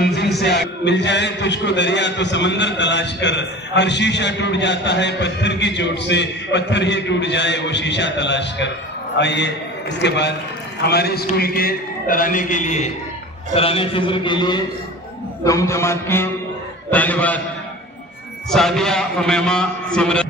मंजिल से मिल जाए तुझको दरिया तो समंदर तलाश कर, हर शीशा टूट जाता है पत्थर की चोट से, पत्थर ही टूट जाए वो शीशा तलाश कर। आइए इसके बाद हमारे स्कूल के तराने के लिए, तराने फिज्र के लिए दोम जमात की तालिबात सादिया, उमैमा, सिमरन